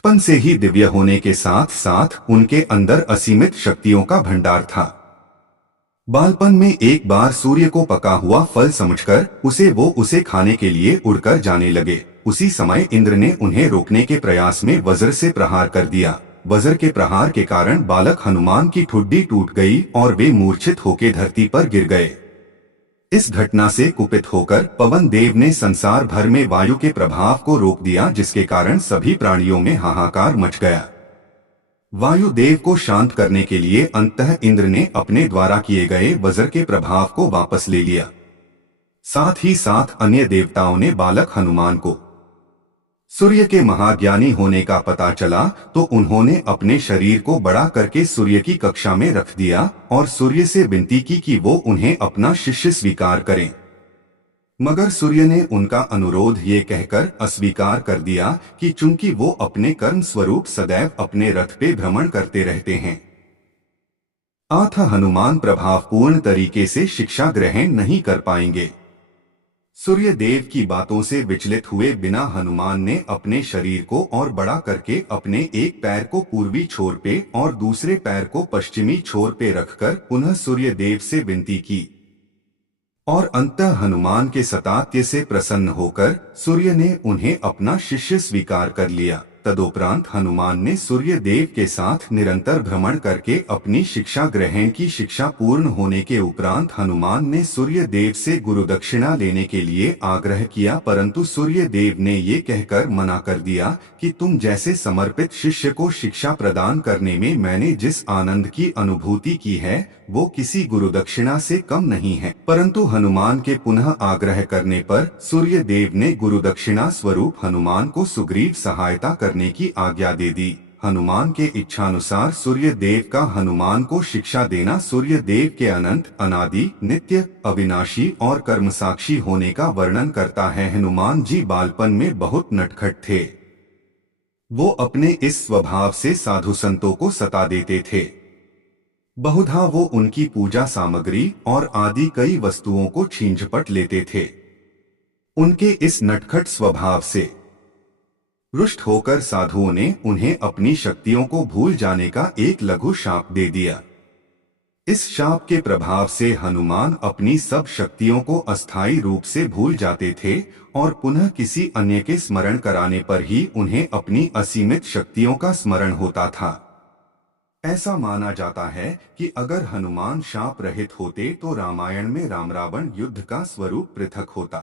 बचपन से ही दिव्य होने के साथ साथ उनके अंदर असीमित शक्तियों का भंडार था। बालपन में एक बार सूर्य को पका हुआ फल समझकर उसे खाने के लिए उड़कर जाने लगे। उसी समय इंद्र ने उन्हें रोकने के प्रयास में वज्र से प्रहार कर दिया। वज्र के प्रहार के कारण बालक हनुमान की ठुड्डी टूट गई और वे मूर्छित होकर धरती पर गिर गए। इस घटना से कुपित होकर पवन देव ने संसार भर में वायु के प्रभाव को रोक दिया, जिसके कारण सभी प्राणियों में हाहाकार मच गया। वायुदेव को शांत करने के लिए अंततः इंद्र ने अपने द्वारा किए गए वज्र के प्रभाव को वापस ले लिया। साथ ही साथ अन्य देवताओं ने बालक हनुमान को सूर्य के महाज्ञानी होने का पता चला तो उन्होंने अपने शरीर को बड़ा करके सूर्य की कक्षा में रख दिया और सूर्य से विनती की कि वो उन्हें अपना शिष्य स्वीकार करें। मगर सूर्य ने उनका अनुरोध ये कहकर अस्वीकार कर दिया कि चूंकि वो अपने कर्म स्वरूप सदैव अपने रथ पे भ्रमण करते रहते हैं, अतः हनुमान प्रभावपूर्ण तरीके से शिक्षा ग्रहण नहीं कर पाएंगे। सूर्य देव की बातों से विचलित हुए बिना हनुमान ने अपने शरीर को और बड़ा करके अपने एक पैर को पूर्वी छोर पे और दूसरे पैर को पश्चिमी छोर पे रखकर पुनः सूर्य देव से विनती की और अंततः हनुमान के सतात्य से प्रसन्न होकर सूर्य ने उन्हें अपना शिष्य स्वीकार कर लिया। तदुपरांत हनुमान ने सूर्य देव के साथ निरंतर भ्रमण करके अपनी शिक्षा ग्रहण की। शिक्षा पूर्ण होने के उपरांत हनुमान ने सूर्य देव से गुरुदक्षिणा लेने के लिए आग्रह किया, परंतु सूर्य देव ने ये कहकर मना कर दिया कि तुम जैसे समर्पित शिष्य को शिक्षा प्रदान करने में मैंने जिस आनंद की अनुभूति की है वो किसी गुरुदक्षिणा से कम नहीं है। परंतु हनुमान के पुनः आग्रह करने पर सूर्य देव ने गुरुदक्षिणा स्वरूप हनुमान को सुग्रीव सहायता करने की आज्ञा दे दी। हनुमान के इच्छानुसार सूर्य देव का हनुमान को शिक्षा देना सूर्य देव के अनंत, अनादि, नित्य, अविनाशी और कर्मसाक्षी होने का वर्णन करता है। हनुमान जी बालपन में बहुत नटखट थे। वो अपने इस स्वभाव से साधु संतों को सता देते थे। बहुधा वो उनकी पूजा सामग्री और आदि कई वस्तुओं को छीन झपट लेते थे। उनके इस नटखट स्वभाव से रुष्ट होकर साधुओं ने उन्हें अपनी शक्तियों को भूल जाने का एक लघु शाप दे दिया। इस शाप के प्रभाव से हनुमान अपनी सब शक्तियों को अस्थायी रूप से भूल जाते थे और पुनः किसी अन्य के स्मरण कराने पर ही उन्हें अपनी असीमित शक्तियों का स्मरण होता था। ऐसा माना जाता है कि अगर हनुमान शाप रहित होते तो रामायण में राम रावण युद्ध का स्वरूप पृथक होता।